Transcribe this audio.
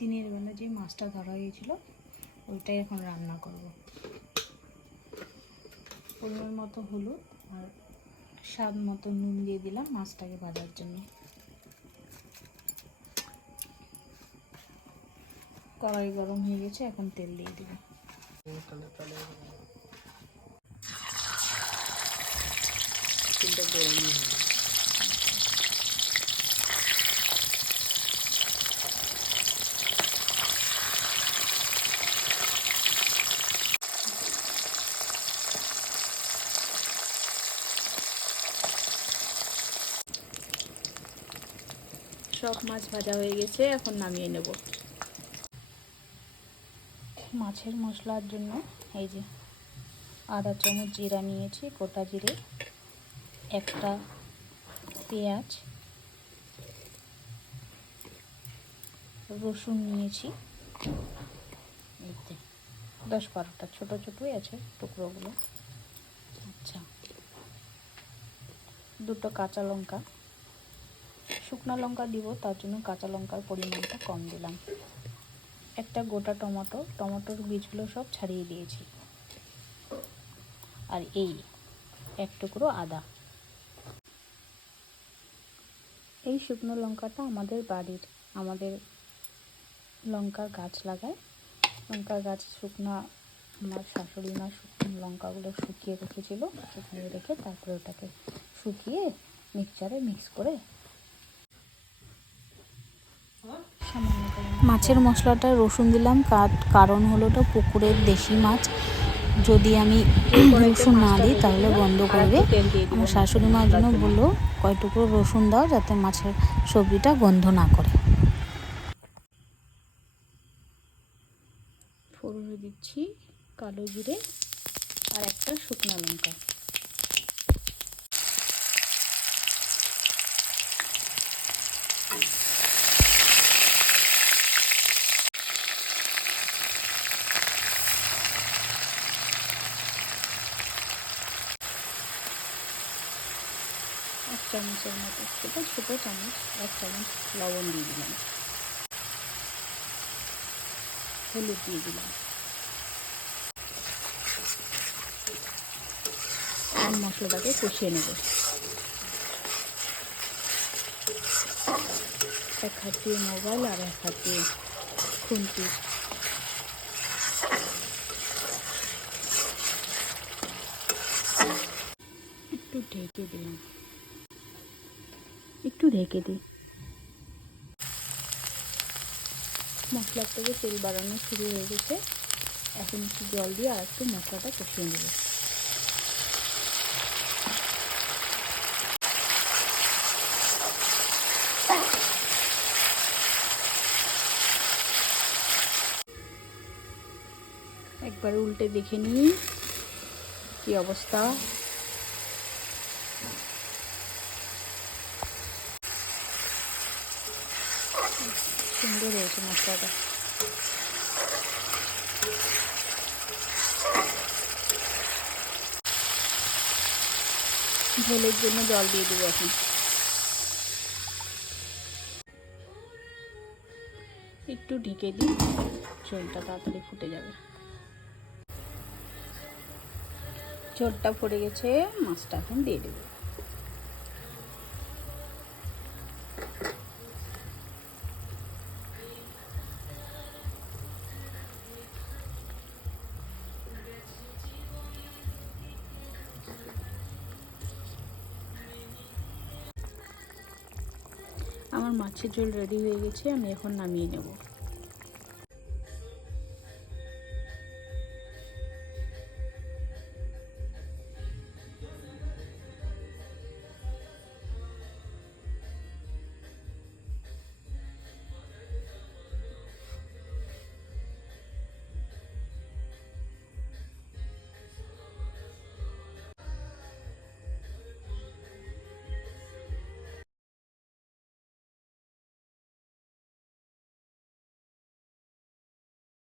দিনের বেলা যে মাছটা ধরা হয়েছিল ওইটাই এখন রান্না করব। পরিমাণ মতো হলুদ আর স্বাদ মতো নুন দিয়ে দিলাম মাছটাকে ভাজার জন্য। কড়াই গরম হয়ে গেছে, এখন তেল দিয়ে দিব। সব মাছ ভাজা হয়ে গেছে, এখন নামিয়ে নেব। মাছের মশলার জন্য এই যে আধা চামচ জিরা নিয়েছি, গোটা জিরে, একটা পেঁয়াজ, রসুন নিয়েছি 10-12টা, ছোটো ছোটোই আছে টুকরোগুলো। আচ্ছা, 2টো কাঁচা লঙ্কা, শুকনো লঙ্কা দিব তার জন্য কাঁচা লঙ্কার পরিমাণটা কম দিলাম। একটা গোটা টমেটো, টমেটোর বীজগুলো সব ছাড়িয়ে দিয়েছি। আর এই এক টুকরো আদা। এই শুকনো লঙ্কাটা আমাদের বাড়ির, আমাদের লঙ্কার গাছ লাগায়। লঙ্কার গাছ শুকনা, আমার শাশুড়ি মা শুকনো লঙ্কাগুলো শুকিয়ে রেখেছিল, শুকিয়ে রেখে তারপরে ওটাকে শুকিয়ে মিক্সচারে মিক্স করে মাছের মশলাটা রসুন দিলাম, কারণ হলো ওটা পুকুরের দেশি মাছ, যদি আমি রসুন না দিই তাহলে বন্ধ করবে। আমার শাশুড়ি মার জন্য বললো কয় টুকরো রসুন দাও যাতে মাছের সবজিটা গন্ধ না করে। ফোড়নে দিচ্ছি কালো জিরে আর একটা শুকনো লঙ্কা। এক চামচের মতো, ছোটো ছোটো চামচ, 1 চামচ লবণ দিয়ে দিলাম, হলুদ দিয়ে দিলাম, আর মশলাটাকে কষিয়ে নেব। এক হাত দিয়ে মোবাইল আর এক হাত দিয়ে খুন্তি। একটু ঢেকে দিলাম, একটু ঢেকে দিই। মশলার থেকে তেল বাড়ানো শুরু হয়ে গেছে, এখন একটু জল দিয়ে আর একটু মশলাটা কষিয়ে নেব। একবার উল্টে দেখে নিই কি অবস্থা। সুন্দর হয়েছে মশলাটা। ঝোলের জন্য জল দিয়ে দেবো এখন। একটু ঢেকে দিই, ঝোলটা তাড়াতাড়ি ফুটে যাবে। ঝোলটা ফুটে গেছে, মাছটা এখন দিয়ে দেবো। আমার মাছের ঝোল রেডি হয়ে গেছে, আমি এখন নামিয়ে নেব।